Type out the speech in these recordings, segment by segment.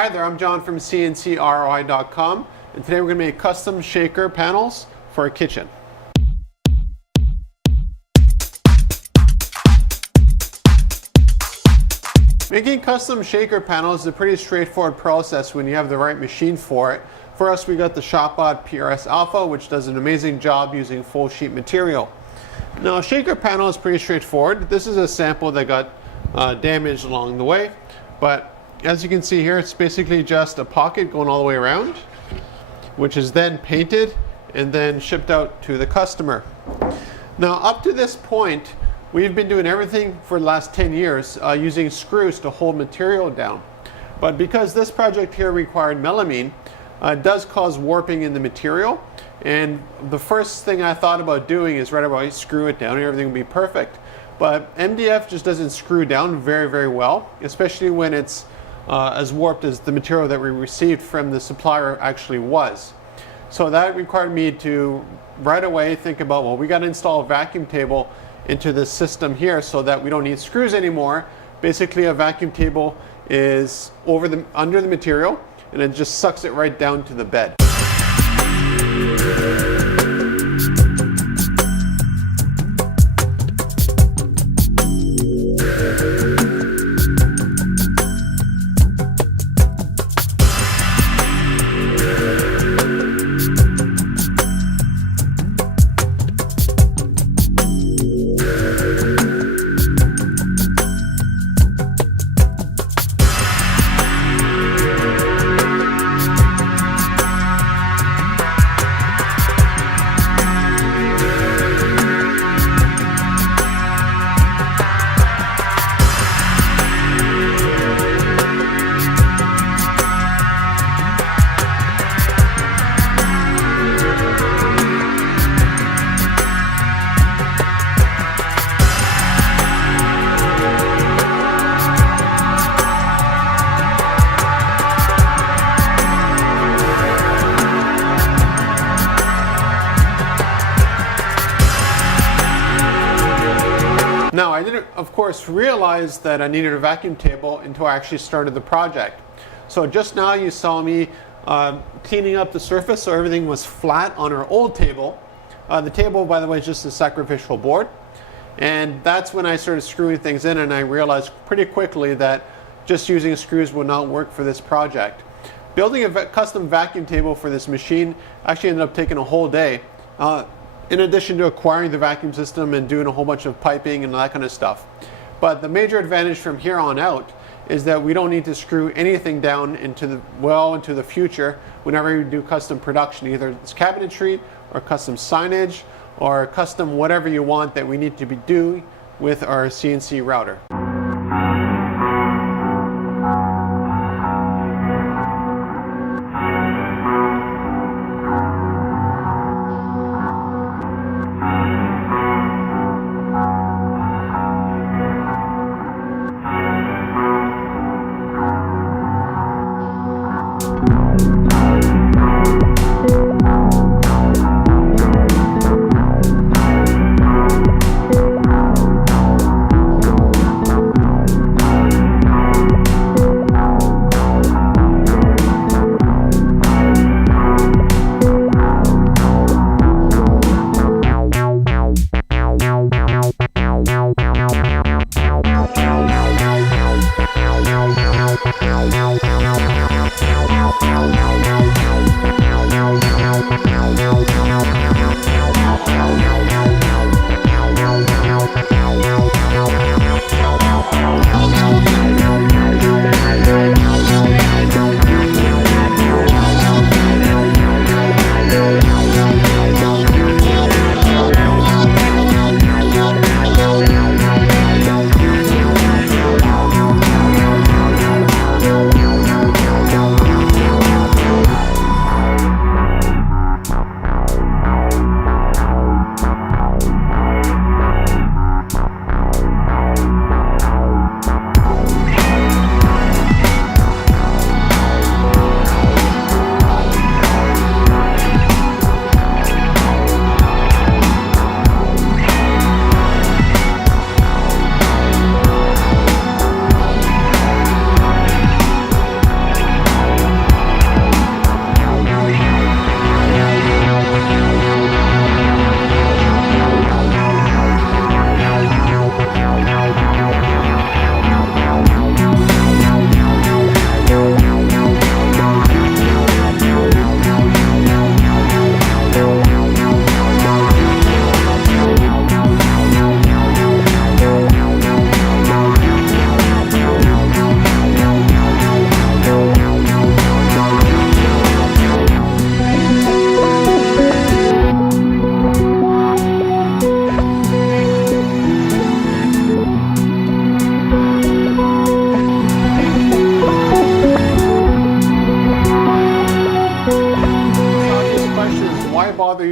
Hi there, I'm John from CNCROI.com, and today we're going to make custom shaker panels for a kitchen. Making custom shaker panels is a pretty straightforward process when you have the right machine for it. For us, we got the ShopBot PRS Alpha, which does an amazing job using full sheet material. Now, a shaker panel is pretty straightforward. This is a sample that got damaged along the way, but as you can see here, it's basically just a pocket going all the way around, which is then painted and then shipped out to the customer. Now, up to this point, we've been doing everything for the last 10 years using screws to hold material down. But because this project here required melamine, it does cause warping in the material. And the first thing I thought about doing is right away screw it down and everything will be perfect. But MDF just doesn't screw down very, very well, especially when it's as warped as the material that we received from the supplier actually was. So that required me to right away think about, well, we got to install a vacuum table into this system here so that we don't need screws anymore. Basically, a vacuum table is under the material, and it just sucks it right down to the bed. Now, I didn't, of course, realize that I needed a vacuum table until I actually started the project. So just now you saw me cleaning up the surface so everything was flat on our old table. The table, by the way, is just a sacrificial board. And that's when I started screwing things in, and I realized pretty quickly that just using screws would not work for this project. Building a custom vacuum table for this machine actually ended up taking a whole day. In addition to acquiring the vacuum system and doing a whole bunch of piping and that kind of stuff. But the major advantage from here on out is that we don't need to screw anything down into the future whenever we do custom production. Either it's cabinetry or custom signage or custom whatever you want that we need to be doing with our CNC router.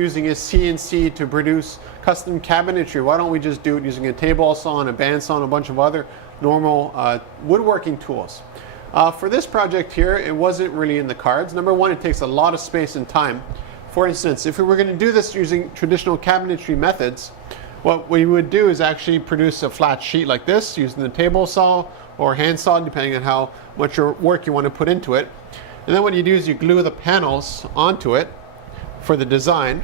using a CNC to produce custom cabinetry, why don't we just do it using a table saw and a bandsaw and a bunch of other normal woodworking tools? For this project here, it wasn't really in the cards. Number one, it takes a lot of space and time. For instance, if we were going to do this using traditional cabinetry methods, what we would do is actually produce a flat sheet like this using the table saw or hand saw, depending on how much work you want to put into it. And then what you do is you glue the panels onto it for the design.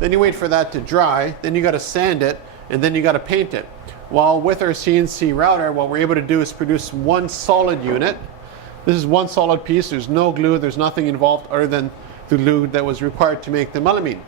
Then you wait for that to dry. Then you got to sand it, and then you got to paint it. While with our CNC router, what we're able to do is produce one solid unit. This is one solid piece. There's no glue. There's nothing involved other than the glue that was required to make the melamine.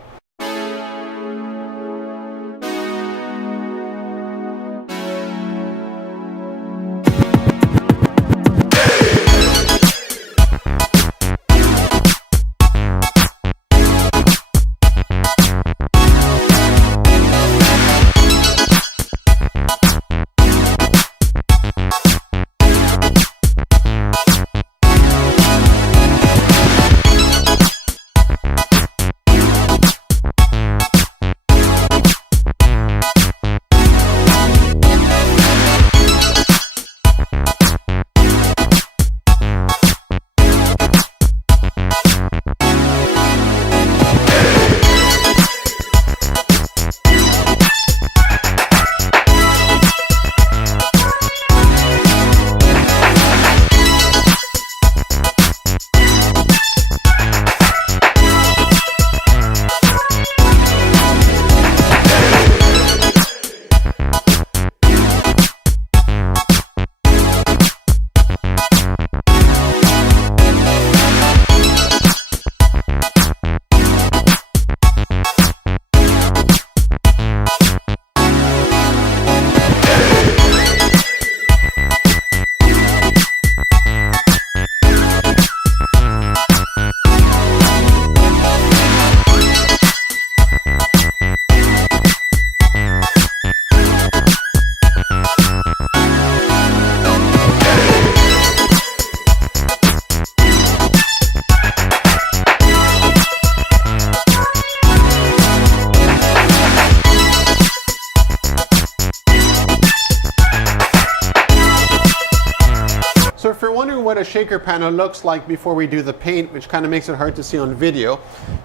So if you're wondering what a shaker panel looks like before we do the paint, which kind of makes it hard to see on video,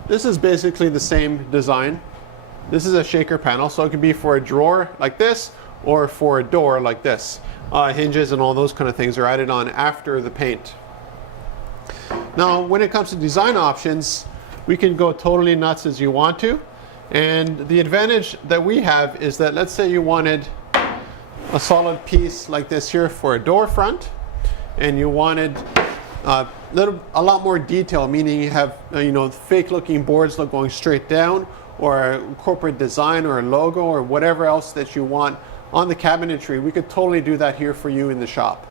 this is basically the same design. This is a shaker panel, so it could be for a drawer like this or for a door like this. Hinges and all those kind of things are added on after the paint. Now when it comes to design options, we can go totally nuts as you want to, and the advantage that we have is that, let's say you wanted a solid piece like this here for a door front, and you wanted a lot more detail, meaning you have fake looking boards going straight down, or a corporate design or a logo or whatever else that you want on the cabinetry. We could totally do that here for you in the shop.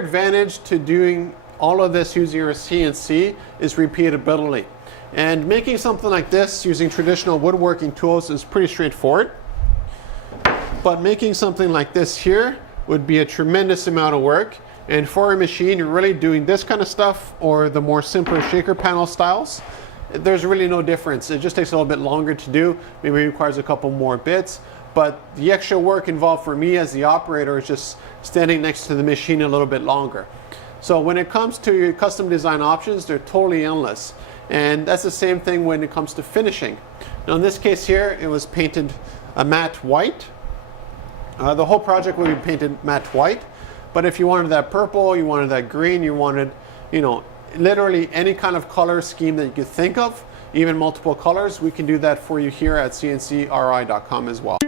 advantage to doing all of this using your CNC is repeatability. And making something like this using traditional woodworking tools is pretty straightforward. But making something like this here would be a tremendous amount of work. And for a machine, you're really doing this kind of stuff or the more simpler shaker panel styles. There's really no difference. It just takes a little bit longer to do. Maybe it requires a couple more bits. But the extra work involved for me as the operator is just standing next to the machine a little bit longer. So when it comes to your custom design options, they're totally endless. And that's the same thing when it comes to finishing. Now in this case here, it was painted a matte white. The whole project will be painted matte white. But if you wanted that purple, you wanted that green, you wanted, you know, literally any kind of color scheme that you could think of, even multiple colors, we can do that for you here at CNCRI.com as well.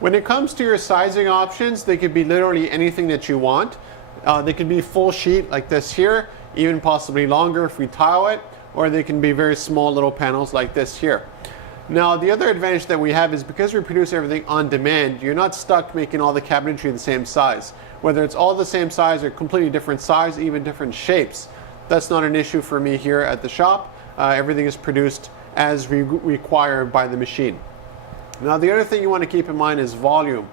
When it comes to your sizing options, they could be literally anything that you want. They can be full sheet like this here, even possibly longer if we tile it, or they can be very small little panels like this here. Now the other advantage that we have is because we produce everything on demand, you're not stuck making all the cabinetry the same size. Whether it's all the same size or completely different size, even different shapes, that's not an issue for me here at the shop. Everything is produced as required by the machine. Now the other thing you want to keep in mind is volume.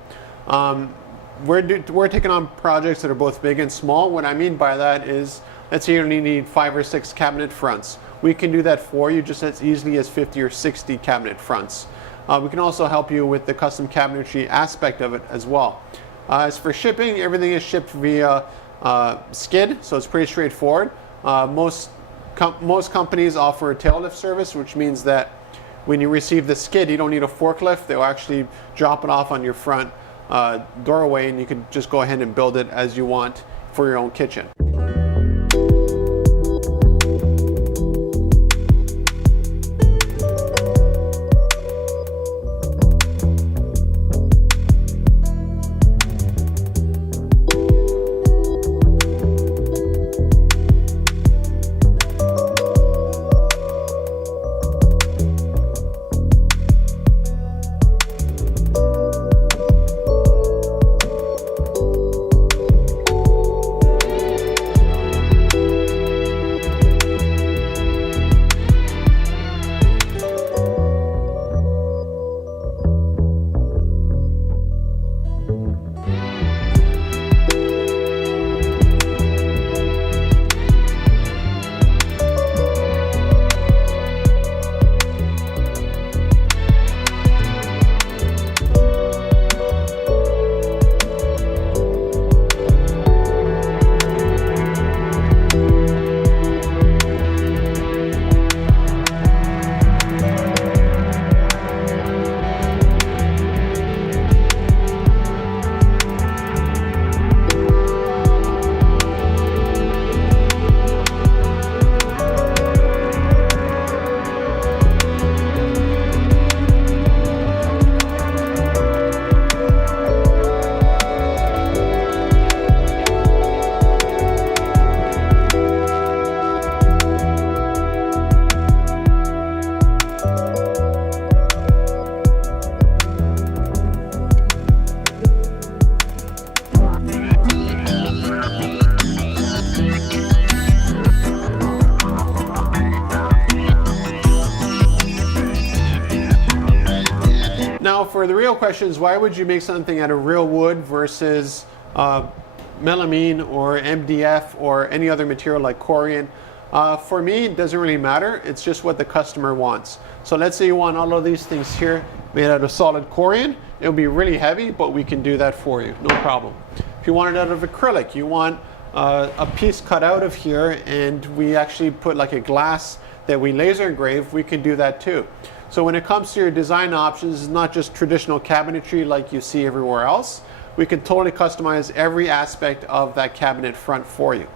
We're taking on projects that are both big and small. What I mean by that is, let's say you only need 5 or 6 cabinet fronts. We can do that for you just as easily as 50 or 60 cabinet fronts. We can also help you with the custom cabinetry aspect of it as well. As for shipping, everything is shipped via skid, so it's pretty straightforward. Most companies offer a tail lift service, which means that when you receive the skid, you don't need a forklift. They'll actually drop it off on your front doorway, and you can just go ahead and build it as you want for your own kitchen. For the real question is, why would you make something out of real wood versus melamine or MDF or any other material like corian? For me, it doesn't really matter. It's just what the customer wants. So let's say you want all of these things here made out of solid corian. It'll be really heavy, but we can do that for you, no problem. If you want it out of acrylic, you want a piece cut out of here and we actually put like a glass that we laser engrave, we can do that too. So when it comes to your design options, it's not just traditional cabinetry like you see everywhere else. We can totally customize every aspect of that cabinet front for you.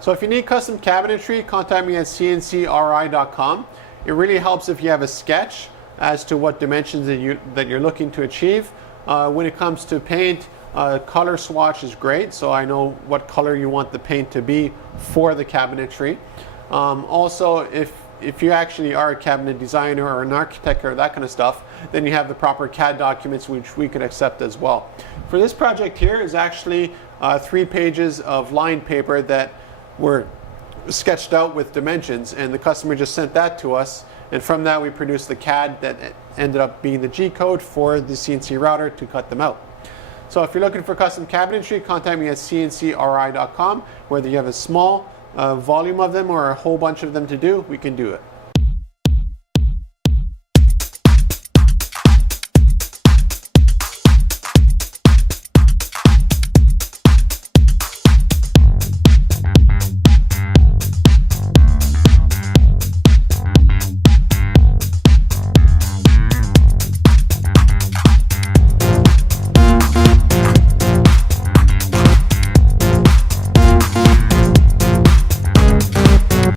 So if you need custom cabinetry, contact me at CNCRI.com. It really helps if you have a sketch as to what dimensions that you're looking to achieve. When it comes to paint, color swatch is great, so I know what color you want the paint to be for the cabinetry. Also, if you actually are a cabinet designer or an architect or that kind of stuff, then you have the proper CAD documents which we could accept as well. For this project here is actually 3 pages of lined paper that were sketched out with dimensions, and the customer just sent that to us, and from that we produced the CAD that ended up being the G code for the CNC router to cut them out. So if you're looking for custom cabinetry, contact me at CNCRI.com. Whether you have a small volume of them or a whole bunch of them to do, we can do it.